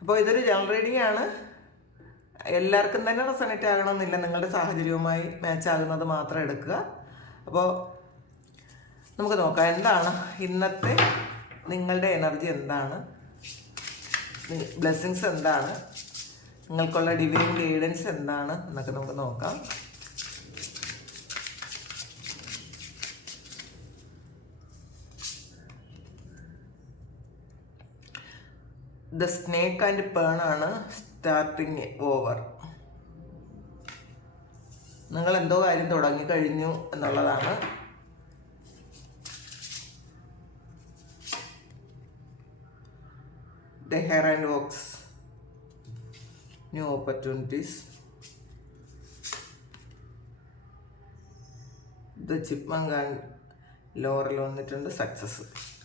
അപ്പോൾ ഇതൊരു general reading ആണ്. എല്ലാവർക്കും തന്നെ റെസണേറ്റ് ആകണമെന്നില്ല. നിങ്ങളുടെ സാഹചര്യവുമായി മാച്ച് ആകുന്നത് മാത്രം എടുക്കുക. അപ്പോൾ നമുക്ക് നോക്കാം എന്താണ്? ഇന്നത്തെ നിങ്ങളുടെ എനർജി എന്താണ്? ബ്ലെസ്സിങ്സ് എന്താണ്? നിങ്ങൾക്കുള്ള ഡിവൈൻ ഗൈഡൻസ് എന്താണ്? എന്നൊക്കെ നമുക്ക് നോക്കാം. ദ സ്നേക്ക് ആൻഡ് പേൺ ആണ് സ്റ്റാർട്ടിങ് ഓവർ. നിങ്ങൾ എന്തോ കാര്യം തുടങ്ങി കഴിഞ്ഞു എന്നുള്ളതാണ്. The hair and Woakes. New opportunities. The chipmunk and ലോറിൽ വന്നിട്ടുണ്ട് സക്സസ്.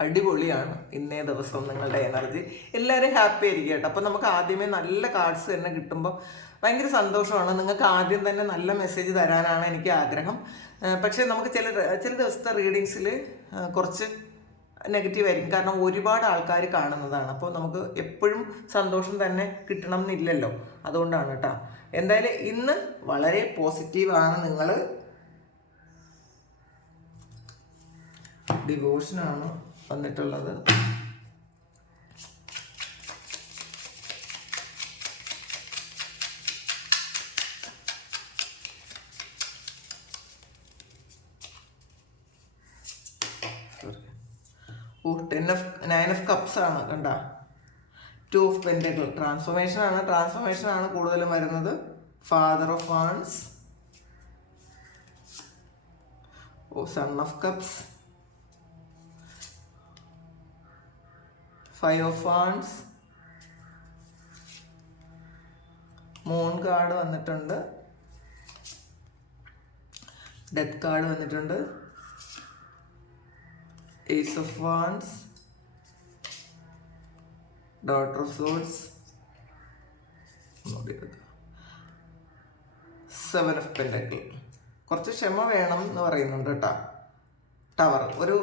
അടിപൊളിയാണ്. ഇന്നേ ദിവസം നിങ്ങളുടെ എനർജി എല്ലാവരും ഹാപ്പി ആയിരിക്കും കേട്ടോ. അപ്പോൾ നമുക്ക് ആദ്യമേ നല്ല കാർഡ്സ് തന്നെ കിട്ടുമ്പോൾ ഭയങ്കര സന്തോഷമാണ്. നിങ്ങൾക്ക് ആദ്യം തന്നെ നല്ല മെസ്സേജ് തരാനാണ് എനിക്ക് ആഗ്രഹം. പക്ഷേ നമുക്ക് ചില ചില ദിവസത്തെ റീഡിങ്സിൽ കുറച്ച് നെഗറ്റീവ് ആയിരിക്കും. കാരണം ഒരുപാട് ആൾക്കാർ കാണുന്നതാണ്. അപ്പോൾ നമുക്ക് എപ്പോഴും സന്തോഷം തന്നെ കിട്ടണം എന്നില്ലല്ലോ. അതുകൊണ്ടാണ് കേട്ടോ. എന്തായാലും ഇന്ന് വളരെ പോസിറ്റീവാണ് നിങ്ങൾ ഡിവോഷനാണ് വന്നിട്ടുള്ളത്. ഓ ten of nine of cups ആണ് കണ്ട? ടു ഓഫ് പെൻഡകൾ ട്രാൻസ്ഫോർമേഷൻ ആണ് ട്രാൻസ്ഫോർമേഷൻ ആണ് കൂടുതലും വരുന്നത്. Father of wands oh son of cups five of wands moon card വന്നിട്ടുണ്ട്. ഡെത്ത് കാർഡ് വന്നിട്ടുണ്ട്. Ace of wands daughter of souls seven of pentacle കുറച്ച് ക്ഷമ വേണം എന്ന് പറയുന്നുണ്ട് കേട്ടോ. ടവർ ഒരു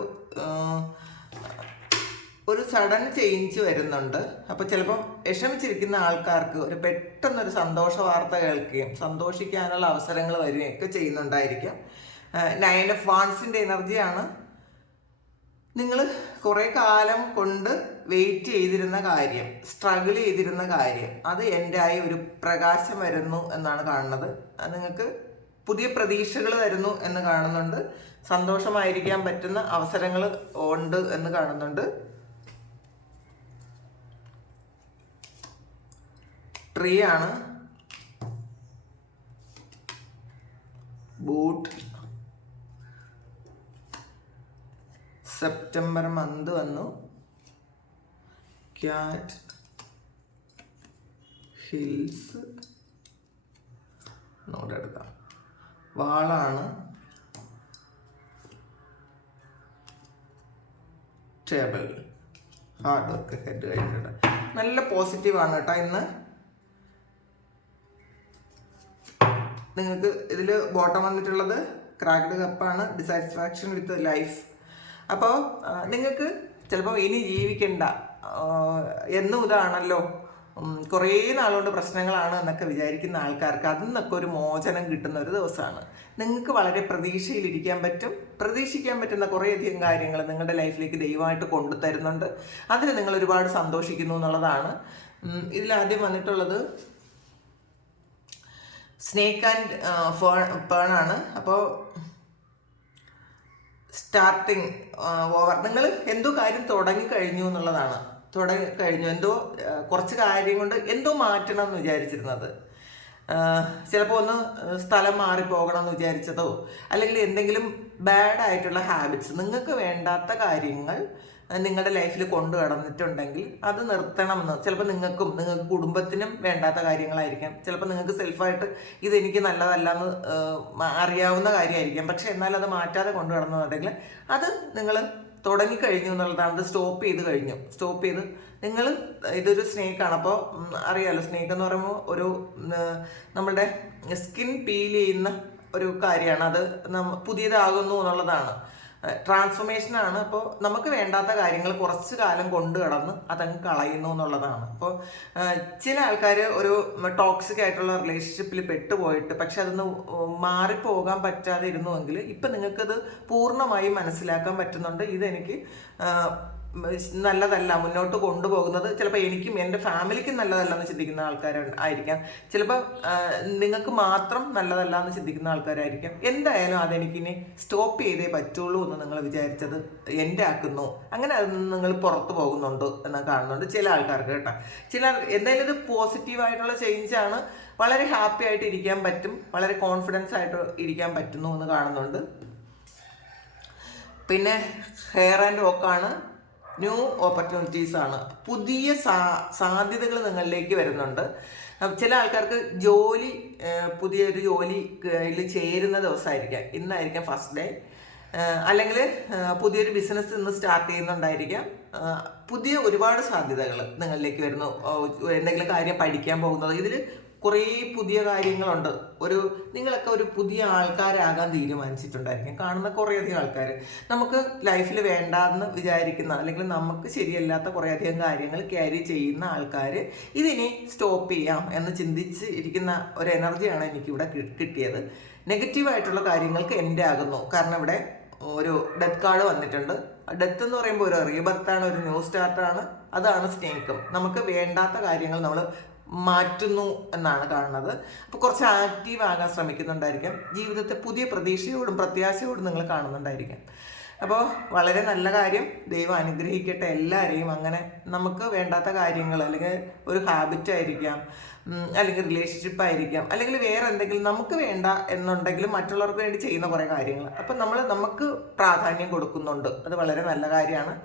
ഒരു സഡൻ ചേഞ്ച് വരുന്നുണ്ട്. അപ്പോൾ ചിലപ്പം വിഷമിച്ചിരിക്കുന്ന ആൾക്കാർക്ക് ഒരു പെട്ടെന്നൊരു സന്തോഷ വാർത്ത കേൾക്കുകയും സന്തോഷിക്കാനുള്ള അവസരങ്ങൾ വരികയും ഒക്കെ ചെയ്യുന്നുണ്ടായിരിക്കാം നയൻ ഓഫ് വാൺസിന്റെ എനർജിയാണ് നിങ്ങൾ കുറേ കാലം കൊണ്ട് വെയിറ്റ് ചെയ്തിരുന്ന കാര്യം സ്ട്രഗിൾ ചെയ്തിരുന്ന കാര്യം അത് എന്റെ ആയി ഒരു പ്രകാശം വരുന്നു എന്നാണ് കാണുന്നത്. നിങ്ങൾക്ക് പുതിയ പ്രതീക്ഷകൾ വരുന്നു എന്ന് കാണുന്നുണ്ട്. സന്തോഷമായിരിക്കാൻ പറ്റുന്ന അവസരങ്ങൾ ഉണ്ട് എന്ന് കാണുന്നുണ്ട്. ട്രീ ആണ്. ബൂട്ട് സെപ്റ്റംബർ മന്ത് വന്നു. ക്യാറ്റ് ഹിൽസ് നോട്ട് എടുക്കാം വാളാണ്. ടേബിൾ ഹാർഡ് വർക്ക് ഹെഡ് കഴിഞ്ഞിട്ടുണ്ട്. നല്ല പോസിറ്റീവാണ് കേട്ടോ ഇന്ന്. നിങ്ങൾക്ക് ഇതിൽ ബോട്ടം വന്നിട്ടുള്ളത് ക്രാക്ഡ് കപ്പാണ് ഡിസാറ്റിസ്ഫാക്ഷൻ വിത്ത് ലൈഫ് അപ്പോൾ നിങ്ങൾക്ക് ചിലപ്പോൾ ഇനി ജീവിക്കണ്ട. എന്നും ഇതാണല്ലോ. കുറേ നാളുകൊണ്ട് പ്രശ്നങ്ങളാണ് എന്നൊക്കെ വിചാരിക്കുന്ന ആൾക്കാർക്ക് അതിൽ നിന്നൊക്കെ ഒരു മോചനം കിട്ടുന്ന ഒരു ദിവസമാണ്. നിങ്ങൾക്ക് വളരെ പ്രതീക്ഷയിലിരിക്കാൻ പറ്റും. പ്രതീക്ഷിക്കാൻ പറ്റുന്ന കുറേയധികം കാര്യങ്ങൾ നിങ്ങളുടെ ലൈഫിലേക്ക് ദൈവമായിട്ട് കൊണ്ടുതരുന്നുണ്ട്. അതിൽ നിങ്ങൾ ഒരുപാട് സന്തോഷിക്കുന്നു എന്നുള്ളതാണ്. ഇതിലാദ്യം വന്നിട്ടുള്ളത് സ്നേക്ക് ആൻഡ് ഫേൺ പേണാണ് അപ്പോൾ സ്റ്റാർട്ടിങ് ഓവർ നിങ്ങൾ എന്തോ കാര്യം തുടങ്ങി കഴിഞ്ഞു എന്നുള്ളതാണ്. തുടങ്ങി കഴിഞ്ഞു. എന്തോ കുറച്ച് കാര്യം കൊണ്ട് എന്തോ മാറ്റണം എന്ന് വിചാരിച്ചിരുന്നത്. ചിലപ്പോൾ ഒന്ന് സ്ഥലം മാറിപ്പോകണം എന്ന് വിചാരിച്ചതോ അല്ലെങ്കിൽ എന്തെങ്കിലും ബാഡ് ആയിട്ടുള്ള ഹാബിറ്റ്സ് നിങ്ങൾക്ക് വേണ്ടാത്ത കാര്യങ്ങൾ നിങ്ങളുടെ ലൈഫിൽ കൊണ്ടു കടന്നിട്ടുണ്ടെങ്കിൽ അത് നിർത്തണമെന്ന്. ചിലപ്പോൾ നിങ്ങൾക്കും നിങ്ങൾക്ക് കുടുംബത്തിനും വേണ്ടാത്ത കാര്യങ്ങളായിരിക്കാം. ചിലപ്പോൾ നിങ്ങൾക്ക് സെൽഫായിട്ട് ഇതെനിക്ക് നല്ലതല്ല എന്ന് അറിയാവുന്ന കാര്യമായിരിക്കാം. പക്ഷെ എന്നാൽ അത് മാറ്റാതെ കൊണ്ടു കടന്നുണ്ടെങ്കിൽ അത് നിങ്ങൾ തുടങ്ങിക്കഴിഞ്ഞു എന്നുള്ളതാണ്. അത് സ്റ്റോപ്പ് ചെയ്ത് കഴിഞ്ഞു. സ്റ്റോപ്പ് ചെയ്ത് നിങ്ങൾ ഇതൊരു സ്നേക്കാണ് അപ്പോൾ അറിയാമല്ലോ സ്നേക്ക് എന്ന് പറയുമ്പോൾ ഒരു നമ്മുടെ സ്കിൻ പീൽ ചെയ്യുന്ന ഒരു കാര്യമാണ്. അത് പുതിയതാകുന്നു എന്നുള്ളതാണ്. ട്രാൻസ്ഫോർമേഷൻ ആണ്. അപ്പോൾ നമുക്ക് വേണ്ടാത്ത കാര്യങ്ങൾ കുറച്ച് കാലം കൊണ്ടു കടന്ന് അതങ്ങ് കളയുന്നു എന്നുള്ളതാണ്. അപ്പോൾ ചില ആൾക്കാർ ഒരു ടോക്സിക് ആയിട്ടുള്ള റിലേഷൻഷിപ്പിൽ പെട്ടുപോയിട്ട് പക്ഷെ അതൊന്ന് മാറിപ്പോകാൻ പറ്റാതെ ഇരുന്നുവെങ്കിൽ ഇപ്പം നിങ്ങൾക്കത് പൂർണമായും മനസ്സിലാക്കാൻ പറ്റുന്നുണ്ട്. ഇതെനിക്ക് നല്ലതല്ല മുന്നോട്ട് കൊണ്ടുപോകുന്നത്. ചിലപ്പോൾ എനിക്കും എന്റെ ഫാമിലിക്കും നല്ലതല്ല എന്ന് ചിന്തിക്കുന്ന ആൾക്കാർ ആയിരിക്കാം. ചിലപ്പോൾ നിങ്ങൾക്ക് മാത്രം നല്ലതല്ല എന്ന് ചിന്തിക്കുന്ന ആൾക്കാരായിരിക്കാം. എന്തായാലും അതെനിക്കിനി സ്റ്റോപ്പ് ചെയ്തേ പറ്റുള്ളൂ എന്ന് നിങ്ങൾ വിചാരിച്ചത് എന്റെ ആക്കുന്നു. അങ്ങനെ നിന്ന് നിങ്ങൾ പുറത്തു പോകുന്നുണ്ട് എന്ന് കാണുന്നുണ്ട് ചില ആൾക്കാർക്ക് കേട്ടോ. ചില എന്തായാലും ഇത് പോസിറ്റീവായിട്ടുള്ള ചേഞ്ചാണ്. വളരെ ഹാപ്പി ആയിട്ട് ഇരിക്കാൻ പറ്റും. വളരെ കോൺഫിഡൻസ് ആയിട്ട് ഇരിക്കാൻ പറ്റുന്നു എന്ന് കാണുന്നുണ്ട്. പിന്നെ ഹെയർ ആൻഡ് വോക്കാണ് ന്യൂ ഓപ്പർച്യൂണിറ്റീസ് ആണ്. പുതിയ സാ സാധ്യതകൾ നിങ്ങളിലേക്ക് വരുന്നുണ്ട്. ചില ആൾക്കാർക്ക് ജോലി പുതിയൊരു ജോലിയിൽ ചേരുന്ന ദിവസമായിരിക്കാം. ഇന്നായിരിക്കാം ഫസ്റ്റ് ഡേ അല്ലെങ്കിൽ പുതിയൊരു ബിസിനസ് ഇന്ന് സ്റ്റാർട്ട് ചെയ്യുന്നുണ്ടായിരിക്കാം. പുതിയ ഒരുപാട് സാധ്യതകൾ നിങ്ങളിലേക്ക് വരുന്നു. എന്തെങ്കിലും കാര്യം പഠിക്കാൻ പോകുന്നത്. ഇതിൽ കുറേ പുതിയ കാര്യങ്ങളുണ്ട്. ഒരു നിങ്ങളൊക്കെ ഒരു പുതിയ ആൾക്കാരാകാൻ തീരുമാനിച്ചിട്ടുണ്ടായിരിക്കും. കാണുന്ന കുറേയധികം ആൾക്കാർ നമുക്ക് ലൈഫിൽ വേണ്ടാന്ന് വിചാരിക്കുന്ന അല്ലെങ്കിൽ നമുക്ക് ശരിയല്ലാത്ത കുറേയധികം കാര്യങ്ങൾ ക്യാരി ചെയ്യുന്ന ആൾക്കാർ ഇതിനി സ്റ്റോപ്പ് ചെയ്യാം എന്ന് ചിന്തിച്ച് ഇരിക്കുന്ന ഒരു എനർജിയാണ് എനിക്കിവിടെ കിട്ടിയത്. നെഗറ്റീവായിട്ടുള്ള കാര്യങ്ങൾക്ക് എന്റെ ആകുന്നു. കാരണം ഇവിടെ ഒരു ഡെത്ത് കാർഡ് വന്നിട്ടുണ്ട്. ഡെത്ത് എന്ന് പറയുമ്പോൾ ഒരു റീബർത്താണ് ഒരു ന്യൂ സ്റ്റാർട്ടാണ് അതാണ് സ്നേഹിക്കും നമുക്ക് വേണ്ടാത്ത കാര്യങ്ങൾ നമ്മൾ മാറ്റുന്നു എന്നാണ് കാണുന്നത്. അപ്പോൾ കുറച്ച് ആക്റ്റീവ് ആകാൻ ശ്രമിക്കുന്നുണ്ടായിരിക്കാം. ജീവിതത്തെ പുതിയ പ്രതീക്ഷയോടും പ്രത്യാശയോടും നിങ്ങൾ കാണുന്നുണ്ടായിരിക്കാം. അപ്പോൾ വളരെ നല്ല കാര്യം. ദൈവം അനുഗ്രഹിക്കട്ടെ എല്ലാവരെയും അങ്ങനെ നമുക്ക് വേണ്ടാത്ത കാര്യങ്ങൾ അല്ലെങ്കിൽ ഒരു ഹാബിറ്റ് ആയിരിക്കാം അല്ലെങ്കിൽ റിലേഷൻഷിപ്പ് ആയിരിക്കാം അല്ലെങ്കിൽ വേറെ എന്തെങ്കിലും നമുക്ക് വേണ്ട എന്നുണ്ടെങ്കിലും മറ്റുള്ളവർക്ക് വേണ്ടി ചെയ്യുന്ന കുറേ കാര്യങ്ങൾ. അപ്പം നമ്മൾ നമുക്ക് പ്രാധാന്യം കൊടുക്കുന്നുണ്ട്. അത് വളരെ നല്ല കാര്യമാണ്.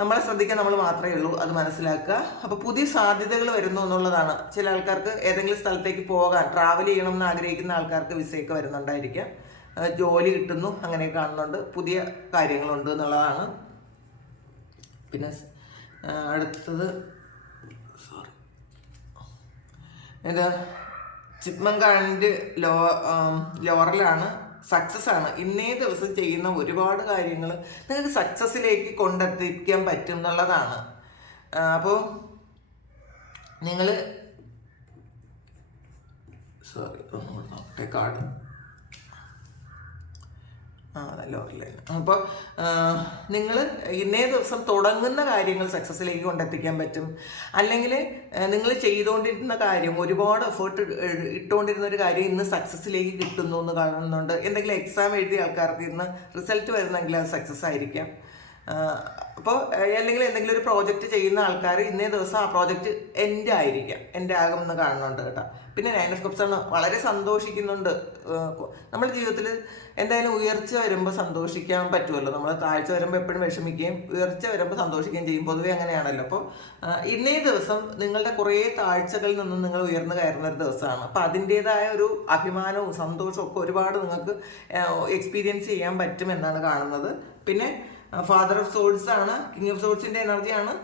നമ്മളെ ശ്രദ്ധിക്കാൻ നമ്മൾ മാത്രമേ ഉള്ളൂ അത് മനസ്സിലാക്കുക. അപ്പോൾ പുതിയ സാധ്യതകൾ വരുന്നു എന്നുള്ളതാണ്. ചില ആൾക്കാർക്ക് ഏതെങ്കിലും സ്ഥലത്തേക്ക് പോകാൻ ട്രാവൽ ചെയ്യണം എന്ന് ആഗ്രഹിക്കുന്ന ആൾക്കാർക്ക് വിസയൊക്കെ വരുന്നുണ്ടായിരിക്കാം. ജോലി കിട്ടുന്നു അങ്ങനെ കാണുന്നുണ്ട്. പുതിയ കാര്യങ്ങളുണ്ട് എന്നുള്ളതാണ്. പിന്നെ അടുത്തത് സോറി ഇത് ചിപ്മങ്കാണിന്റെ ലോ ലോറലാണ്. സക്സസ് ആണ്. ഇന്നേ ദിവസം ചെയ്യുന്ന ഒരുപാട് കാര്യങ്ങൾ നിങ്ങൾക്ക് സക്സസ്സിലേക്ക് കൊണ്ടെത്തിക്കാൻ പറ്റും എന്നുള്ളതാണ്. അപ്പോൾ നിങ്ങൾ സോറി നോക്കട്ടെ കാർഡ് ലോറിലൈൻ അപ്പോൾ നിങ്ങൾ ഇന്നേ ദിവസം തുടങ്ങുന്ന കാര്യങ്ങൾ സക്സസ്സിലേക്ക് കൊണ്ടെത്തിക്കാൻ പറ്റും. അല്ലെങ്കിൽ നിങ്ങൾ ചെയ്തുകൊണ്ടിരുന്ന കാര്യം ഒരുപാട് എഫേർട്ട് ഇട്ടുകൊണ്ടിരുന്ന ഒരു കാര്യം ഇന്ന് സക്സസ്സിലേക്ക് കിട്ടുന്നു എന്ന് കാണുന്നുണ്ട്. എന്തെങ്കിലും എക്സാം എഴുതിയ ആൾക്കാർക്ക് ഇന്ന് റിസൾട്ട് വരുന്നെങ്കിൽ അത് സക്സസ് ആയിരിക്കാം. അപ്പോൾ അല്ലെങ്കിൽ എന്തെങ്കിലും ഒരു പ്രോജക്റ്റ് ചെയ്യുന്ന ആൾക്കാർ ഇന്നേ ദിവസം ആ പ്രോജക്റ്റ് എന്റെ ആയിരിക്കാം. എന്റെ ആകുമെന്ന് കാണുന്നുണ്ട് കേട്ടോ. പിന്നെ നയൻ ആണ് വളരെ സന്തോഷിക്കുന്നുണ്ട്. നമ്മുടെ ജീവിതത്തിൽ എന്തായാലും ഉയർച്ച വരുമ്പോൾ സന്തോഷിക്കാൻ പറ്റുമല്ലോ നമ്മൾ താഴ്ച വരുമ്പോൾ എപ്പോഴും വിഷമിക്കുകയും ഉയർച്ച വരുമ്പോൾ സന്തോഷിക്കുകയും ചെയ്യും. പൊതുവേ അങ്ങനെയാണല്ലോ. അപ്പോൾ ഇന്നേ ദിവസം നിങ്ങളുടെ കുറേ താഴ്ചകളിൽ നിന്നും നിങ്ങൾ ഉയർന്നു കയറുന്ന ഒരു ദിവസമാണ്. അപ്പോൾ അതിന്റേതായ ഒരു അഭിമാനവും സന്തോഷവും ഒക്കെ ഒരുപാട് നിങ്ങൾക്ക് എക്സ്പീരിയൻസ് ചെയ്യാൻ പറ്റും എന്നാണ് കാണുന്നത്. പിന്നെ ഫാദർ ഓഫ് സോൾസ് ആണ് കിങ് ഓഫ് സോൾസിന്റെ എനർജിയാണ്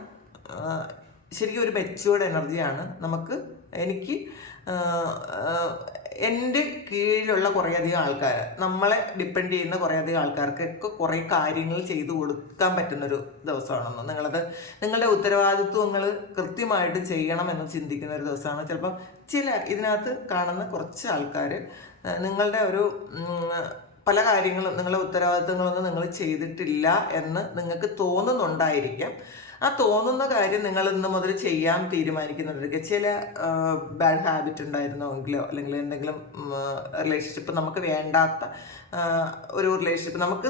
ശരിക്കും ഒരു മെച്ചുവേർഡ് എനർജിയാണ് നമുക്ക് എനിക്ക് എന്റെ കീഴിലുള്ള കുറേയധികം ആൾക്കാർ നമ്മളെ ഡിപ്പെൻഡ് ചെയ്യുന്ന കുറേയധികം ആൾക്കാർക്കൊക്കെ കുറേ കാര്യങ്ങൾ ചെയ്തു കൊടുക്കാൻ പറ്റുന്നൊരു ദിവസമാണെന്ന്. നിങ്ങളത് നിങ്ങളുടെ ഉത്തരവാദിത്വങ്ങൾ കൃത്യമായിട്ട് ചെയ്യണം എന്ന് ചിന്തിക്കുന്ന ഒരു ദിവസമാണ്. ചിലപ്പം ചില ഇതിനകത്ത് കാണുന്ന കുറച്ച് ആൾക്കാർ നിങ്ങളുടെ ഒരു പല കാര്യങ്ങളും നിങ്ങളുടെ ഉത്തരവാദിത്തങ്ങളൊന്നും നിങ്ങൾ ചെയ്തിട്ടില്ല എന്ന് നിങ്ങൾക്ക് തോന്നുന്നുണ്ടായിരിക്കാം. ആ തോന്നുന്ന കാര്യം നിങ്ങൾ ഇന്ന് മുതൽ ചെയ്യാൻ തീരുമാനിക്കുന്നുണ്ടെങ്കിൽ ചില ബാഡ് ഹാബിറ്റ് ഉണ്ടായിരുന്നെങ്കിലോ അല്ലെങ്കിൽ എന്തെങ്കിലും റിലേഷൻഷിപ്പ് നമുക്ക് വേണ്ടാത്ത ഒരു റിലേഷൻഷിപ്പ് നമുക്ക്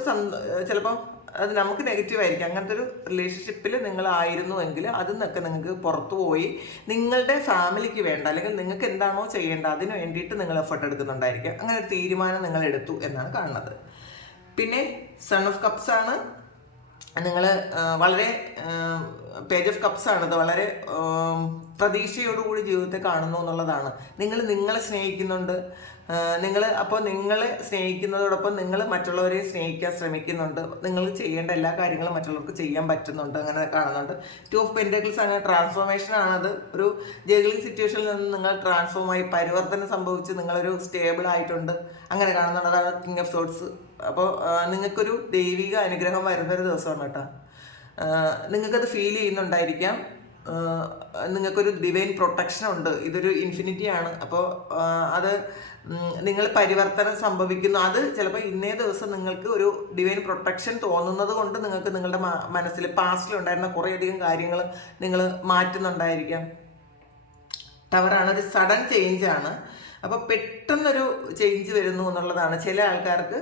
ചിലപ്പം അത് നമുക്ക് നെഗറ്റീവ് ആയിരിക്കും. അങ്ങനത്തെ ഒരു റിലേഷൻഷിപ്പിൽ നിങ്ങളായിരുന്നുവെങ്കിൽ അതിൽ നിന്നൊക്കെ നിങ്ങൾക്ക് പുറത്തു പോയി നിങ്ങളുടെ ഫാമിലിക്ക് വേണ്ട അല്ലെങ്കിൽ നിങ്ങൾക്ക് എന്താണോ ചെയ്യേണ്ടത് അതിന് വേണ്ടിയിട്ട് നിങ്ങൾ എഫർട്ട് എടുക്കുന്നുണ്ടായിരിക്കും. അങ്ങനെ ഒരു തീരുമാനം നിങ്ങൾ എടുത്തു എന്നാണ് കാണുന്നത്. പിന്നെ സൺ ഓഫ് കപ്സ് ആണ്. നിങ്ങൾ വളരെ പേജ് ഓഫ് കപ്സ് ആണത് വളരെ പ്രതീക്ഷയോടുകൂടി ജീവിതത്തെ കാണുന്നു എന്നുള്ളതാണ്. നിങ്ങൾ നിങ്ങളെ സ്നേഹിക്കുന്നുണ്ട്. നിങ്ങൾ അപ്പോൾ നിങ്ങൾ സ്നേഹിക്കുന്നതോടൊപ്പം നിങ്ങൾ മറ്റുള്ളവരെ സ്നേഹിക്കാൻ ശ്രമിക്കുന്നുണ്ട്. നിങ്ങൾ ചെയ്യേണ്ട എല്ലാ കാര്യങ്ങളും മറ്റുള്ളവർക്ക് ചെയ്യാൻ പറ്റുന്നുണ്ട് അങ്ങനെ കാണുന്നുണ്ട്. ടു ഓഫ് പെന്റക്കിൾസ് അങ്ങനെ ട്രാൻസ്ഫോർമേഷൻ ആണത്. ഒരു ജഗലിംഗ് സിറ്റുവേഷനിൽ നിന്ന് നിങ്ങൾ ട്രാൻസ്ഫോം ആയി പരിവർത്തനം സംഭവിച്ച് നിങ്ങളൊരു സ്റ്റേബിൾ ആയിട്ടുണ്ട്. അങ്ങനെ കാണുന്നുണ്ട്. അതാണ് കിങ് ഓഫ് സോട്സ് അപ്പോൾ നിങ്ങൾക്കൊരു ദൈവിക അനുഗ്രഹം വരുന്നൊരു ദിവസമാണ് കേട്ടോ. നിങ്ങൾക്കത് ഫീൽ ചെയ്യുന്നുണ്ടായിരിക്കാം. നിങ്ങൾക്കൊരു ഡിവൈൻ പ്രൊട്ടക്ഷൻ ഉണ്ട്. ഇതൊരു ഇൻഫിനിറ്റി ആണ്. അപ്പോൾ അത് നിങ്ങൾ പരിവർത്തനം സംഭവിക്കുന്നു. അത് ചിലപ്പോൾ ഇന്നേ ദിവസം നിങ്ങൾക്ക് ഒരു ഡിവൈൻ പ്രൊട്ടക്ഷൻ തോന്നുന്നത് കൊണ്ട് നിങ്ങൾക്ക് നിങ്ങളുടെ മനസ്സിൽ പാസ്റ്റിൽ ഉണ്ടായിരുന്ന കുറേയധികം കാര്യങ്ങൾ നിങ്ങൾ മാറ്റുന്നുണ്ടായിരിക്കാം. ടവറാണ് ഒരു സഡൻ ചേഞ്ച് ആണ്. അപ്പോൾ പെട്ടെന്നൊരു ചേഞ്ച് വരുന്നു എന്നുള്ളതാണ്. ചില ആൾക്കാർക്ക്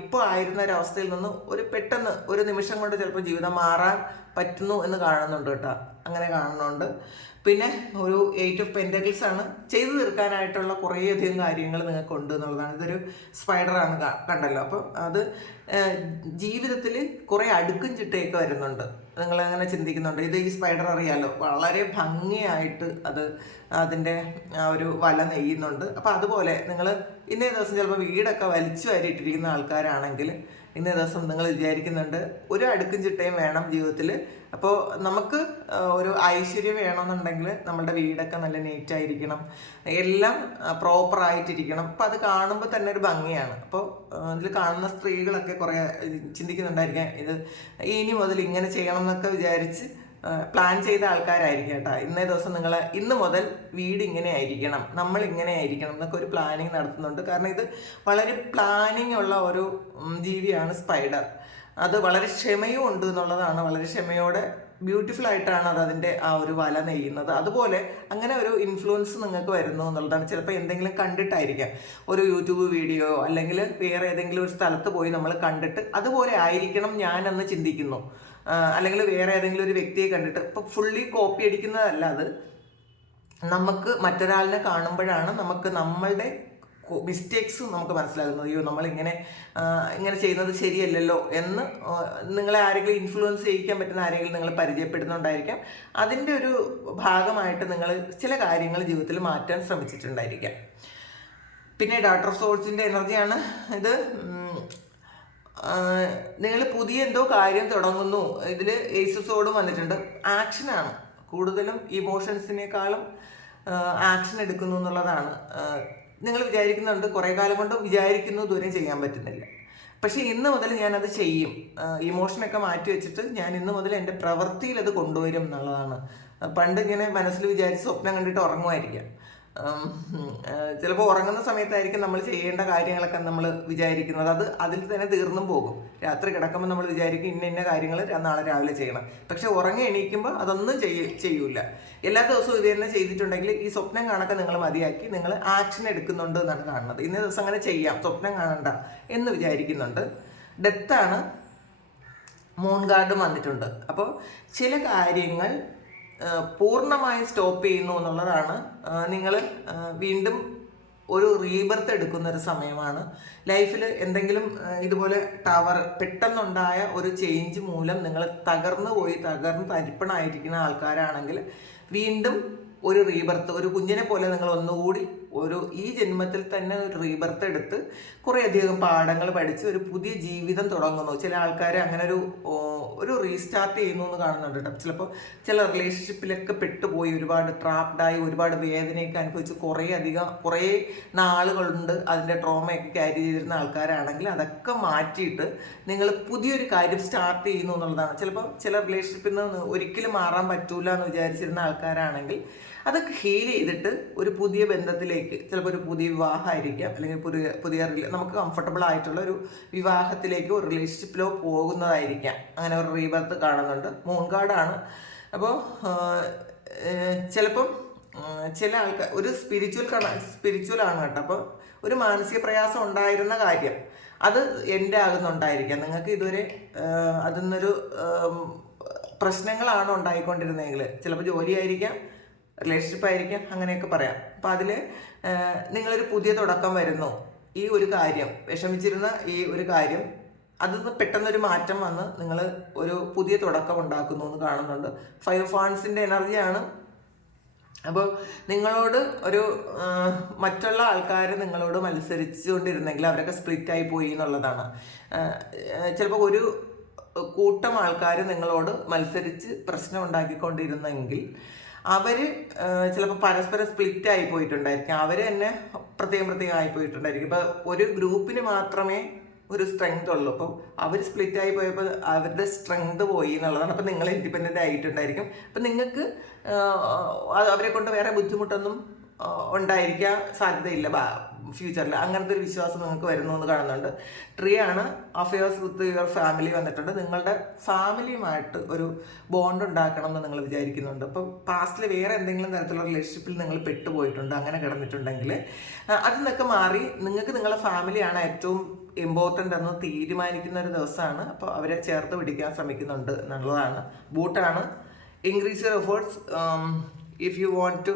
ഇപ്പോൾ ആയിരുന്ന ഒരു അവസ്ഥയിൽ നിന്ന് ഒരു പെട്ടെന്ന് ഒരു നിമിഷം കൊണ്ട് ചിലപ്പോൾ ജീവിതം മാറാൻ പറ്റുന്നു എന്ന് കാണുന്നുണ്ട് കേട്ടോ. അങ്ങനെ കാണുന്നുണ്ട്. പിന്നെ ഒരു എയ്റ്റ് ഓഫ് പെൻഡഗിൾസ് ആണ് ചെയ്തു തീർക്കാനായിട്ടുള്ള കുറേയധികം കാര്യങ്ങൾ നിങ്ങൾക്കുണ്ട് എന്നുള്ളതാണ്. ഇതൊരു സ്പൈഡറാണ് കണ്ടല്ലോ. അപ്പം അത് ജീവിതത്തിൽ കുറേ അടുക്കും ചിട്ടയൊക്കെ വരുന്നുണ്ട്. നിങ്ങൾ അങ്ങനെ ചിന്തിക്കുന്നുണ്ട്. ഇത് ഈ സ്പൈഡർ അറിയാലോ. വളരെ ഭംഗിയായിട്ട് അത് അതിന്റെ ആ ഒരു വല നെയ്യുന്നുണ്ട്. അപ്പം അതുപോലെ നിങ്ങൾ ഇന്നേ ദിവസം ചിലപ്പോൾ വീടൊക്കെ വലിച്ചു വാരിയിട്ടിരിക്കുന്ന ആൾക്കാരാണെങ്കിൽ ഇന്നേ ദിവസം നിങ്ങൾ വിചാരിക്കുന്നുണ്ട് ഒരു അടുക്കും ചിട്ടയും വേണം ജീവിതത്തിൽ അപ്പോൾ നമുക്ക് ഒരു ഐശ്വര്യം വേണമെന്നുണ്ടെങ്കിൽ നമ്മുടെ വീടൊക്കെ നല്ല നീറ്റായിരിക്കണം എല്ലാം പ്രോപ്പർ ആയിട്ടിരിക്കണം. അപ്പം അത് കാണുമ്പോൾ തന്നെ ഒരു ഭംഗിയാണ്. അപ്പോൾ ഇതിൽ കാണുന്ന സ്ത്രീകളൊക്കെ കുറേ ചിന്തിക്കുന്നുണ്ടായിരിക്കാം ഇത് ഇനി മുതൽ ഇങ്ങനെ ചെയ്യണം എന്നൊക്കെ വിചാരിച്ച് പ്ലാൻ ചെയ്ത ആൾക്കാരായിരിക്കും കേട്ടോ. ഇന്നേ ദിവസം നിങ്ങൾ ഇന്ന് മുതൽ വീട് ഇങ്ങനെ ആയിരിക്കണം നമ്മൾ ഇങ്ങനെ ആയിരിക്കണം എന്നൊക്കെ ഒരു പ്ലാനിങ് നടത്തുന്നുണ്ട്. കാരണം ഇത് വളരെ പ്ലാനിങ് ഉള്ള ഒരു ജീവിയാണ് സ്പൈഡർ അത് വളരെ ക്ഷമയും ഉണ്ട് എന്നുള്ളതാണ്. വളരെ ക്ഷമയോടെ ബ്യൂട്ടിഫുൾ ആയിട്ടാണ് അത് അതിന്റെ ആ ഒരു വല നെയ്യുന്നത്. അതുപോലെ അങ്ങനെ ഒരു ഇൻഫ്ലുവൻസ് നിങ്ങൾക്ക് വരുന്നു എന്നുള്ളതാണ്. ചിലപ്പോൾ എന്തെങ്കിലും കണ്ടിട്ടായിരിക്കാം. ഒരു യൂട്യൂബ് വീഡിയോ അല്ലെങ്കിൽ വേറെ ഏതെങ്കിലും ഒരു സ്ഥലത്ത് പോയി നമ്മൾ കണ്ടിട്ട് അതുപോലെ ആയിരിക്കണം ഞാനെന്ന് ചിന്തിക്കുന്നു. അല്ലെങ്കിൽ വേറെ ഏതെങ്കിലും ഒരു വ്യക്തിയെ കണ്ടിട്ട് ഇപ്പൊ ഫുള്ളി കോപ്പി അടിക്കുന്നതല്ല അത്. നമുക്ക് മറ്റൊരാളിനെ കാണുമ്പോഴാണ് നമുക്ക് നമ്മളുടെ മിസ്റ്റേക്സ് നമുക്ക് മനസ്സിലാകുന്നത്. അയ്യോ നമ്മളിങ്ങനെ ഇങ്ങനെ ചെയ്യുന്നത് ശരിയല്ലല്ലോ എന്ന് നിങ്ങളെ ആരെങ്കിലും ഇൻഫ്ലുവൻസ് ചെയ്യിക്കാൻ പറ്റുന്ന ആരെങ്കിലും നിങ്ങൾ പരിചയപ്പെടുന്നുണ്ടായിരിക്കാം. അതിന്റെ ഒരു ഭാഗമായിട്ട് നിങ്ങൾ ചില കാര്യങ്ങൾ ജീവിതത്തിൽ മാറ്റാൻ ശ്രമിച്ചിട്ടുണ്ടായിരിക്കാം. പിന്നെ ഡാക്ടർ സോൾസിന്റെ എനർജിയാണ് ഇത്. നിങ്ങൾ പുതിയ എന്തോ കാര്യം തുടങ്ങുന്നു. ഇതിൽ ഏസസോടും വന്നിട്ടുണ്ട്. ആക്ഷനാണ് കൂടുതലും ഇമോഷൻസിനേക്കാളും ആക്ഷൻ എടുക്കുന്നു എന്നുള്ളതാണ്. നിങ്ങൾ വിചാരിക്കുന്നുണ്ട് കുറേ കാലം കൊണ്ട് വിചാരിക്കുന്നു ദൂരം ചെയ്യാൻ പറ്റുന്നില്ല. പക്ഷേ ഇന്ന് മുതൽ ഞാനത് ചെയ്യും. ഇമോഷനൊക്കെ മാറ്റി വെച്ചിട്ട് ഞാൻ ഇന്ന് മുതൽ എന്റെ പ്രവൃത്തിയിൽ അത് കൊണ്ടുവരും എന്നുള്ളതാണ്. പണ്ട് ഇങ്ങനെ മനസ്സിൽ വിചാരിച്ച് സ്വപ്നം കണ്ടിട്ട് ഉറങ്ങുമായിരിക്കാം. ചിലപ്പോൾ ഉറങ്ങുന്ന സമയത്തായിരിക്കും നമ്മൾ ചെയ്യേണ്ട കാര്യങ്ങളൊക്കെ നമ്മൾ വിചാരിക്കുന്നത്. അത് അതിൽ തന്നെ തീർന്നും പോകും. രാത്രി കിടക്കുമ്പോൾ നമ്മൾ വിചാരിക്കും ഇന്ന ഇന്ന കാര്യങ്ങൾ നാളെ രാവിലെ ചെയ്യണം. പക്ഷെ ഉറങ്ങി എണീക്കുമ്പോൾ അതൊന്നും ചെയ്യ ചെയ്യൂല. എല്ലാ ദിവസവും ഇത് തന്നെ ചെയ്തിട്ടുണ്ടെങ്കിൽ ഈ സ്വപ്നം കാണൊക്കെ നിങ്ങൾ മതിയാക്കി നിങ്ങൾ ആക്ഷൻ എടുക്കുന്നുണ്ട് എന്നാണ് കാണുന്നത്. ഇന്ന ദിവസം അങ്ങനെ ചെയ്യാം സ്വപ്നം കാണണ്ട എന്ന് വിചാരിക്കുന്നുണ്ട്. ഡെത്താണ് മൂൺ ഗാർഡും വന്നിട്ടുണ്ട്. അപ്പോൾ ചില കാര്യങ്ങൾ പൂർണമായും സ്റ്റോപ്പ് ചെയ്യുന്നു എന്നുള്ളതാണ്. നിങ്ങൾ വീണ്ടും ഒരു റീബർത്ത് എടുക്കുന്ന ഒരു സമയമാണ്. ലൈഫിൽ എന്തെങ്കിലും ഇതുപോലെ ടവർ പെട്ടെന്നുണ്ടായ ഒരു ചേഞ്ച് മൂലം നിങ്ങൾ തകർന്നു പോയി തകർന്ന് തരിപ്പണായിരിക്കുന്ന ആൾക്കാരാണെങ്കിൽ വീണ്ടും ഒരു റീബർത്ത് ഒരു കുഞ്ഞിനെ പോലെ നിങ്ങൾ ഒന്നുകൂടി ഒരു ഈ ജന്മത്തിൽ തന്നെ ഒരു റീബർത്ത് എടുത്ത് കുറേയധികം പാഠങ്ങൾ പഠിച്ച് ഒരു പുതിയ ജീവിതം തുടങ്ങുന്നു. ചില ആൾക്കാർ അങ്ങനെ ഒരു ഒരു റീസ്റ്റാർട്ട് ചെയ്യുന്നു എന്ന് കാണുന്നുണ്ട് കേട്ടോ ചിലപ്പോൾ ചില റിലേഷൻഷിപ്പിലൊക്കെ പെട്ടുപോയി ഒരുപാട് ട്രാപ്ഡായി ഒരുപാട് വേദനയൊക്കെ അനുഭവിച്ച് കുറേ അധികം കുറേ നാളുകളുണ്ട് അതിന്റെ ട്രോമയൊക്കെ ക്യാരി ചെയ്തിരുന്ന ആൾക്കാരാണെങ്കിൽ അതൊക്കെ മാറ്റിയിട്ട് നിങ്ങൾ പുതിയൊരു കാര്യം സ്റ്റാർട്ട് ചെയ്യുന്നു എന്നുള്ളതാണ്. ചിലപ്പോൾ ചില റിലേഷൻഷിപ്പിൽ നിന്ന് ഒരിക്കലും മാറാൻ പറ്റൂല എന്ന് വിചാരിച്ചിരുന്ന ആൾക്കാരാണെങ്കിൽ അതൊക്കെ ഹീൽ ചെയ്തിട്ട് ഒരു പുതിയ ബന്ധത്തിലേക്ക് ചിലപ്പോൾ ഒരു പുതിയ വിവാഹമായിരിക്കാം അല്ലെങ്കിൽ പുതിയ പുതിയ നമുക്ക് കംഫർട്ടബിൾ ആയിട്ടുള്ള ഒരു വിവാഹത്തിലേക്ക് ഒരു റിലേഷൻഷിപ്പിലോ പോകുന്നതായിരിക്കാം. അങ്ങനെ ഒരു റീബർത്ത് കാണുന്നുണ്ട്. മൂൺ കാർഡാണ് അപ്പോൾ ചിലപ്പം ചില ആൾക്കാർ ഒരു സ്പിരിച്വൽ കണ സ്പിരിച്വൽ ആണ് കേട്ടോ. അപ്പോൾ ഒരു മാനസിക പ്രയാസം ഉണ്ടായിരുന്ന കാര്യം അത് എന്റെ ആകുന്നുണ്ടായിരിക്കാം. നിങ്ങൾക്ക് ഇതുവരെ അതിൽ നിന്നൊരു പ്രശ്നങ്ങളാണ് ഉണ്ടായിക്കൊണ്ടിരുന്നതെങ്കിൽ ചിലപ്പോൾ ജോലിയായിരിക്കാം റിലേഷൻഷിപ്പ് ആയിരിക്കാം അങ്ങനെയൊക്കെ പറയാം. അപ്പം അതിൽ നിങ്ങളൊരു പുതിയ തുടക്കം വരുന്നു. ഈ ഒരു കാര്യം വിഷമിച്ചിരുന്ന ഈ ഒരു കാര്യം അതിൽ നിന്ന് പെട്ടെന്നൊരു മാറ്റം വന്ന് നിങ്ങൾ ഒരു പുതിയ തുടക്കം ഉണ്ടാക്കുന്നു എന്ന് കാണുന്നുണ്ട്. ഫൈവ് ഫാൻസിന്റെ എനർജിയാണ് അപ്പോൾ നിങ്ങളോട് ഒരു മറ്റുള്ള ആൾക്കാർ നിങ്ങളോട് മത്സരിച്ചുകൊണ്ടിരുന്നെങ്കിൽ അവരൊക്കെ സ്പ്ലിറ്റ് ആയി പോയി എന്നുള്ളതാണ്. ചിലപ്പോൾ ഒരു കൂട്ടം ആൾക്കാർ നിങ്ങളോട് മത്സരിച്ച് പ്രശ്നം ഉണ്ടാക്കിക്കൊണ്ടിരുന്നെങ്കിൽ അവർ ചിലപ്പോൾ പരസ്പരം സ്പ്ലിറ്റ് ആയി പോയിട്ടുണ്ടായിരിക്കും. അവർ തന്നെ പ്രത്യേകം പ്രത്യേകം ആയി പോയിട്ടുണ്ടായിരിക്കും. ഇപ്പോൾ ഒരു ഗ്രൂപ്പിന് മാത്രമേ ഒരു സ്ട്രെങ്ത് ഉള്ളൂ. അപ്പം അവർ സ്പ്ലിറ്റ് ആയി പോയപ്പോൾ അവരുടെ സ്ട്രെങ്ത് പോയി എന്നുള്ളതാണ്. അപ്പം നിങ്ങൾ ഇൻഡിപെൻഡന്റ് ആയിട്ടുണ്ടായിരിക്കും. അപ്പം നിങ്ങൾക്ക് അവരെ കൊണ്ട് വേറെ ബുദ്ധിമുട്ടൊന്നും ഉണ്ടായിരിക്കാൻ സാധ്യതയില്ല. ഫ്യൂച്ചറിൽ അങ്ങനത്തെ ഒരു വിശ്വാസം നിങ്ങൾക്ക് വരുന്നു കാണുന്നുണ്ട്. ട്രീ ആണ് അഫയേഴ്സ് വിത്ത് യുവർ ഫാമിലി വന്നിട്ടുണ്ട്. നിങ്ങളുടെ ഫാമിലിയുമായിട്ട് ഒരു ബോണ്ട് ഉണ്ടാക്കണം എന്ന് നിങ്ങൾ വിചാരിക്കുന്നുണ്ട്. അപ്പോൾ പാസ്റ്റിൽ വേറെ എന്തെങ്കിലും തരത്തിലുള്ള റിലേഷൻഷിപ്പിൽ നിങ്ങൾ പെട്ടുപോയിട്ടുണ്ട് അങ്ങനെ കിടന്നിട്ടുണ്ടെങ്കിൽ അതിൽ നിന്നൊക്കെ മാറി നിങ്ങൾക്ക് നിങ്ങളുടെ ഫാമിലിയാണ് ഏറ്റവും ഇമ്പോർട്ടന്റ് എന്ന് തീരുമാനിക്കുന്ന ഒരു ദിവസമാണ്. അപ്പോൾ അവരെ ചേർത്ത് പിടിക്കാൻ ശ്രമിക്കുന്നുണ്ട് എന്നുള്ളതാണ്. ബൂട്ടാണ് increase your efforts if you want to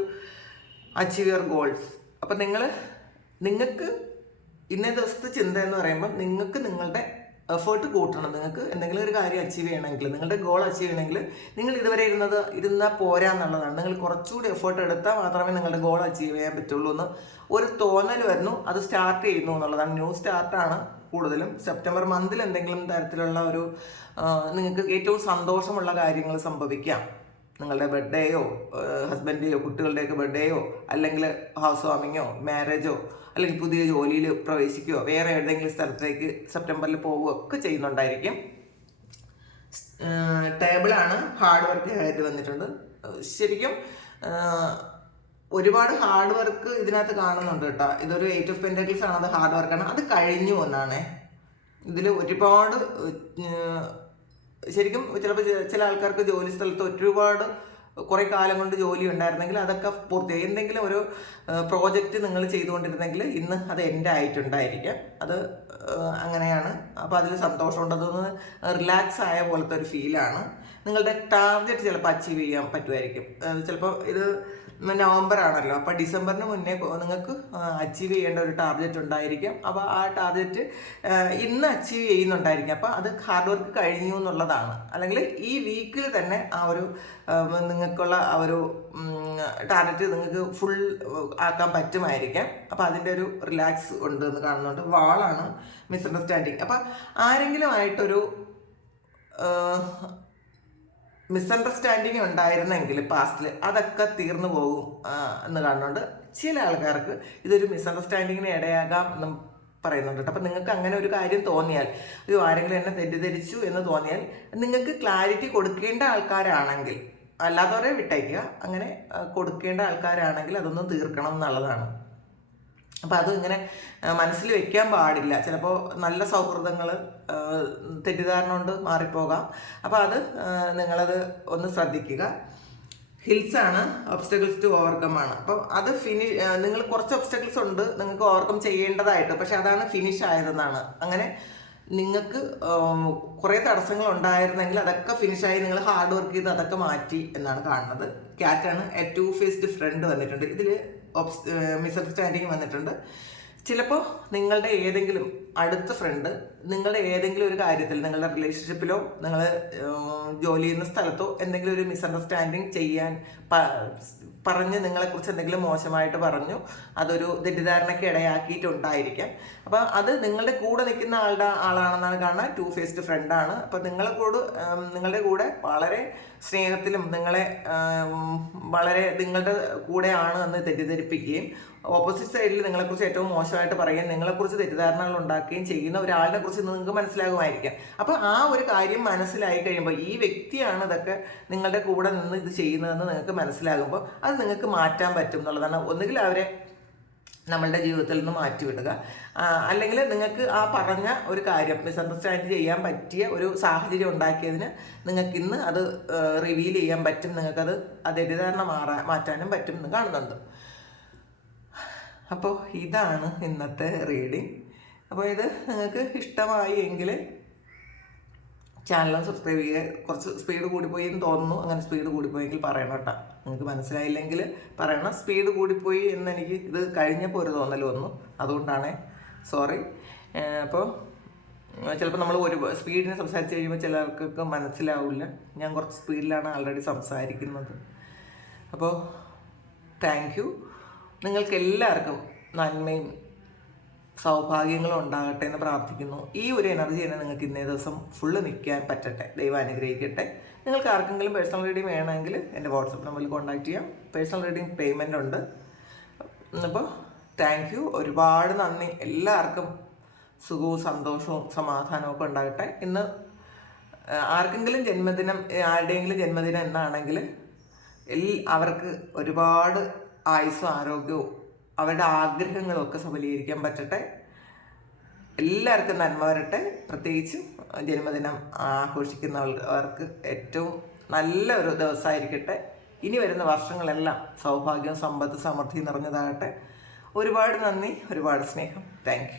achieve your goals അപ്പം നിങ്ങൾ നിങ്ങൾക്ക് ഇന്നേ ദിവസത്തെ ചിന്ത എന്ന് പറയുമ്പോൾ നിങ്ങൾക്ക് നിങ്ങളുടെ എഫേർട്ട് കൂട്ടണം. നിങ്ങൾക്ക് എന്തെങ്കിലും ഒരു കാര്യം അച്ചീവ് ചെയ്യണമെങ്കിൽ നിങ്ങളുടെ ഗോൾ അച്ചീവ് ചെയ്യണമെങ്കിൽ നിങ്ങൾ ഇതുവരെ ഇരുന്നത് ഇരുന്നാൽ പോരാ എന്നുള്ളതാണ്. നിങ്ങൾ കുറച്ചുകൂടി എഫേർട്ട് എടുത്താൽ മാത്രമേ നിങ്ങളുടെ ഗോൾ അച്ചീവ് ചെയ്യാൻ പറ്റുള്ളൂ എന്ന് ഒരു തോന്നൽ വരുന്നു. അത് സ്റ്റാർട്ട് ചെയ്യുന്നു എന്നുള്ളതാണ്. ന്യൂ സ്റ്റാർട്ടാണ് കൂടുതലും. സെപ്റ്റംബർ മന്തിൽ എന്തെങ്കിലും തരത്തിലുള്ള ഒരു നിങ്ങൾക്ക് ഏറ്റവും സന്തോഷമുള്ള കാര്യങ്ങൾ സംഭവിക്കാം. നിങ്ങളുടെ ബർത്ത്ഡേയോ ഹസ്ബൻഡേയോ കുട്ടികളുടെയൊക്കെ ബർത്ത്ഡേയോ അല്ലെങ്കിൽ ഹൗസ് വാമിങ്ങോ മാരേജോ അല്ലെങ്കിൽ പുതിയ ജോലിയിൽ പ്രവേശിക്കുകയോ വേറെ ഏതെങ്കിലും സ്ഥലത്തേക്ക് സെപ്റ്റംബറിൽ പോവുകയോ ഒക്കെ ചെയ്യുന്നുണ്ടായിരിക്കും. ടേബിളാണ് ഹാർഡ് വർക്ക് ആയിട്ട് വന്നിട്ടുണ്ട്. ശരിക്കും ഒരുപാട് ഹാർഡ് വർക്ക് ഇതിനകത്ത് കാണുന്നുണ്ട് കേട്ടോ. ഇതൊരു എയ്റ്റ് ഓഫ് പെന്റക്കിൾസ് ആണ് അത് ഹാർഡ് വർക്കാണ് അത് കഴിഞ്ഞു ഒന്നാണേ ഇതിൽ ഒരുപാട് ശരിക്കും ചിലപ്പോൾ ചില ആൾക്കാർക്ക് ജോലി സ്ഥലത്ത് ഒരുപാട് കുറേ കാലം കൊണ്ട് ജോലി ഉണ്ടായിരുന്നെങ്കിൽ അതൊക്കെ പൂർത്തിയായി എന്തെങ്കിലും ഒരു പ്രോജക്റ്റ് നിങ്ങൾ ചെയ്തുകൊണ്ടിരുന്നെങ്കിൽ ഇന്ന് അത് എന്റെ ആയിട്ടുണ്ടായിരിക്കാം. അത് അങ്ങനെയാണ്. അപ്പോൾ അതിൽ സന്തോഷമുണ്ട് അതൊന്ന് റിലാക്സ് ആയ പോലത്തെ ഒരു ഫീലാണ് നിങ്ങളുടെ ടാർഗറ്റ് ചിലപ്പോൾ അച്ചീവ് ചെയ്യാൻ പറ്റുമായിരിക്കും. ചിലപ്പോൾ ഇത് നവംബർ ആണല്ലോ. അപ്പോൾ ഡിസംബറിന് മുന്നേ നിങ്ങൾക്ക് അച്ചീവ് ചെയ്യേണ്ട ഒരു ടാർഗറ്റ് ഉണ്ടായിരിക്കും. അപ്പോൾ ആ ടാർഗറ്റ് ഇന്ന് അച്ചീവ് ചെയ്യുന്നുണ്ടായിരിക്കും. അപ്പോൾ അത് ഹാർഡ് വർക്ക് കഴിഞ്ഞു എന്നുള്ളതാണ്. അല്ലെങ്കിൽ ഈ വീക്കിൽ തന്നെ ആ ഒരു നിങ്ങൾക്കുള്ള ആ ഒരു ടാർഗറ്റ് നിങ്ങൾക്ക് ഫുൾ ആക്കാൻ പറ്റുമായിരിക്കാം. അപ്പോൾ അതിന്റെ ഒരു റിലാക്സ് ഉണ്ട് എന്ന് കാണുന്നുണ്ട്. വാളാണ് മിസ്അണ്ടർസ്റ്റാൻഡിങ് അപ്പോൾ ആരെങ്കിലും ആയിട്ടൊരു മിസ്അണ്ടർസ്റ്റാൻഡിങ് ഉണ്ടായിരുന്നെങ്കിൽ പാസ്റ്റിൽ അതൊക്കെ തീർന്നു പോകും എന്ന് കാണുന്നുണ്ട്. ചില ആൾക്കാർക്ക് ഇതൊരു മിസ്അണ്ടർസ്റ്റാൻഡിങ്ങിന് ഇടയാകാം എന്ന് പറയുന്നുണ്ട് അപ്പം നിങ്ങൾക്ക് അങ്ങനെ ഒരു കാര്യം തോന്നിയാൽ അയ്യോ ആരെങ്കിലും എന്നെ തെറ്റിദ്ധരിച്ചു എന്ന് തോന്നിയാൽ നിങ്ങൾക്ക് ക്ലാരിറ്റി കൊടുക്കേണ്ട ആൾക്കാരാണെങ്കിൽ അല്ലാത്തവരെ വിട്ടയക്കുക അങ്ങനെ കൊടുക്കേണ്ട ആൾക്കാരാണെങ്കിൽ അതൊന്നും തീർക്കണം എന്നുള്ളതാണ്. അപ്പം അതും ഇങ്ങനെ മനസ്സിൽ വെക്കാൻ പാടില്ല. ചിലപ്പോൾ നല്ല സൗഹൃദങ്ങൾ തെറ്റിദ്ധാരണ കൊണ്ട് മാറിപ്പോകാം. അപ്പോൾ അത് നിങ്ങളത് ഒന്ന് ശ്രദ്ധിക്കുക. ഹിൽസ് ആണ് ഒബ്സ്റ്റക്കിൾസ് ടു ഓവർകം ആണ്. അപ്പോൾ അത് ഫിനിഷ് നിങ്ങൾ കുറച്ച് ഒബ്സ്റ്റക്കിൾസ് ഉണ്ട് നിങ്ങൾക്ക് ഓവർകം ചെയ്യേണ്ടതായിട്ട്. പക്ഷെ അതാണ് ഫിനിഷ് ആയതെന്നാണ്. അങ്ങനെ നിങ്ങൾക്ക് കുറേ തടസ്സങ്ങൾ ഉണ്ടായിരുന്നെങ്കിൽ അതൊക്കെ ഫിനിഷായി നിങ്ങൾ ഹാർഡ് വർക്ക് ചെയ്ത് അതൊക്കെ മാറ്റി എന്നാണ് കാണുന്നത്. ക്യാറ്റാണ് എ ടു ഫേസ്ഡ് ഫ്രണ്ട് വന്നിട്ടുണ്ട്. ഇതിൽ മിസ്അണ്ടർസ്റ്റാൻഡിങ് വന്നിട്ടുണ്ട്. ചിലപ്പോൾ നിങ്ങളുടെ ഏതെങ്കിലും അടുത്ത ഫ്രണ്ട് നിങ്ങളുടെ ഏതെങ്കിലും ഒരു കാര്യത്തിൽ നിങ്ങളുടെ റിലേഷൻഷിപ്പിലോ നിങ്ങൾ ജോലി ചെയ്യുന്ന സ്ഥലത്തോ എന്തെങ്കിലും ഒരു മിസ്അണ്ടർസ്റ്റാൻഡിങ് ചെയ്യാൻ പറഞ്ഞ് നിങ്ങളെക്കുറിച്ച് എന്തെങ്കിലും മോശമായിട്ട് പറഞ്ഞു അതൊരു തെറ്റിദ്ധാരണയ്ക്ക് ഇടയാക്കിയിട്ടുണ്ടായിരിക്കാം അപ്പോൾ അത് നിങ്ങളുടെ കൂടെ നിൽക്കുന്ന ആളുടെ ആളാണെന്നാണ് കാണുന്നത്. ടു ഫേസ്ഡ് ഫ്രണ്ട് ആണ്. അപ്പോൾ നിങ്ങളെ കൂടെ നിങ്ങളുടെ കൂടെ വളരെ സ്നേഹത്തിലും നിങ്ങളെ വളരെ നിങ്ങളുടെ കൂടെയാണ് എന്ന് തെറ്റിദ്ധരിപ്പിക്കുകയും ഓപ്പോസിറ്റ് സൈഡിൽ നിങ്ങളെക്കുറിച്ച് ഏറ്റവും മോശമായിട്ട് പറയുകയും നിങ്ങളെക്കുറിച്ച് തെറ്റിദ്ധാരണകൾ ഉണ്ടാക്കുകയും ചെയ്യുന്ന ഒരാളിനെ കുറിച്ച് നിങ്ങൾക്ക് മനസ്സിലാകുമായിരിക്കാം. അപ്പോൾ ആ ഒരു കാര്യം മനസ്സിലായി കഴിയുമ്പോൾ ഈ വ്യക്തിയാണ് ഇതൊക്കെ നിങ്ങളുടെ കൂടെ നിന്ന് ഇത് ചെയ്യുന്നതെന്ന് നിങ്ങൾക്ക് മനസ്സിലാകുമ്പോൾ അത് നിങ്ങൾക്ക് മാറ്റാൻ പറ്റും എന്നുള്ളതാണ്. ഒന്നുകിൽ അവരെ നമ്മളുടെ ജീവിതത്തിൽ നിന്ന് മാറ്റിവിടുക. അല്ലെങ്കിൽ നിങ്ങൾക്ക് ആ പറഞ്ഞ ഒരു കാര്യം മിസ്അണ്ടർസ്റ്റാൻഡ് ചെയ്യാൻ പറ്റിയ ഒരു സാഹചര്യം ഉണ്ടാക്കിയതിന് നിങ്ങൾക്ക് ഇന്ന് അത് റിവീൽ ചെയ്യാൻ പറ്റും നിങ്ങൾക്കത് അത് തെറ്റിദ്ധാരണ മാറാൻ മാറ്റാനും പറ്റും എന്ന് കാണുന്നുണ്ട്. അപ്പോൾ ഇതാണ് ഇന്നത്തെ റീഡിങ് അപ്പോൾ ഇത് നിങ്ങൾക്ക് ഇഷ്ടമായി എങ്കിൽ ചാനലും സബ്സ്ക്രൈബ് ചെയ്യുക. കുറച്ച് സ്പീഡ് കൂടിപ്പോയി എന്ന് തോന്നുന്നു. അങ്ങനെ സ്പീഡ് കൂടിപ്പോയെങ്കിൽ പറയണം കേട്ടോ. നിങ്ങൾക്ക് മനസ്സിലായില്ലെങ്കിൽ പറയണം. സ്പീഡ് കൂടിപ്പോയി എന്ന് എനിക്ക് ഇത് കഴിഞ്ഞപ്പോൾ ഒരു തോന്നൽ വന്നു. അതുകൊണ്ടാണ് സോറി അപ്പോൾ ചിലപ്പോൾ നമ്മൾ ഒരു സ്പീഡിന് സംസാരിച്ച് കഴിയുമ്പോൾ ചിലർക്കൊക്കെ മനസ്സിലാവില്ല. ഞാൻ കുറച്ച് സ്പീഡിലാണ് ആൾറെഡി സംസാരിക്കുന്നത്. അപ്പോൾ താങ്ക് യു നിങ്ങൾക്ക് എല്ലാവർക്കും നന്മയും സൗഭാഗ്യങ്ങളും ഉണ്ടാകട്ടെ എന്ന് പ്രാർത്ഥിക്കുന്നു. ഈ ഒരു എനർജി തന്നെ നിങ്ങൾക്ക് ഇന്നേ ദിവസം ഫുള്ള് നിൽക്കാൻ പറ്റട്ടെ. ദൈവം അനുഗ്രഹിക്കട്ടെ. നിങ്ങൾക്ക് ആർക്കെങ്കിലും പേഴ്സണൽ റീഡിംഗ് വേണമെങ്കിൽ എന്റെ വാട്സപ്പ് നമ്പറിൽ കോൺടാക്ട് ചെയ്യാം. പേഴ്സണൽ റീഡിംഗ് പേയ്മെന്റ് ഉണ്ട്. അപ്പോൾ താങ്ക് യു ഒരുപാട് നന്ദി. എല്ലാവർക്കും സുഖവും സന്തോഷവും സമാധാനവും ഒക്കെ ഉണ്ടാകട്ടെ. ഇന്ന് ആർക്കെങ്കിലും ജന്മദിനം ആരുടെയെങ്കിലും ജന്മദിനം എന്നാണെങ്കിൽ എൽ അവർക്ക് ഒരുപാട് ആയുസ്സും ആരോഗ്യവും അവരുടെ ആഗ്രഹങ്ങളൊക്കെ സഫലീകരിക്കാൻ പറ്റട്ടെ. എല്ലാവർക്കും നന്മ വരട്ടെ പ്രത്യേകിച്ചും ജന്മദിനം ആഘോഷിക്കുന്നവർക്ക് ഏറ്റവും നല്ല ഒരു ദിവസമായിരിക്കട്ടെ. ഇനി വരുന്ന വർഷങ്ങളെല്ലാം സൗഭാഗ്യം സമ്പത്ത് സമൃദ്ധി നിറഞ്ഞതാകട്ടെ. ഒരുപാട് നന്ദി ഒരുപാട് സ്നേഹം. താങ്ക്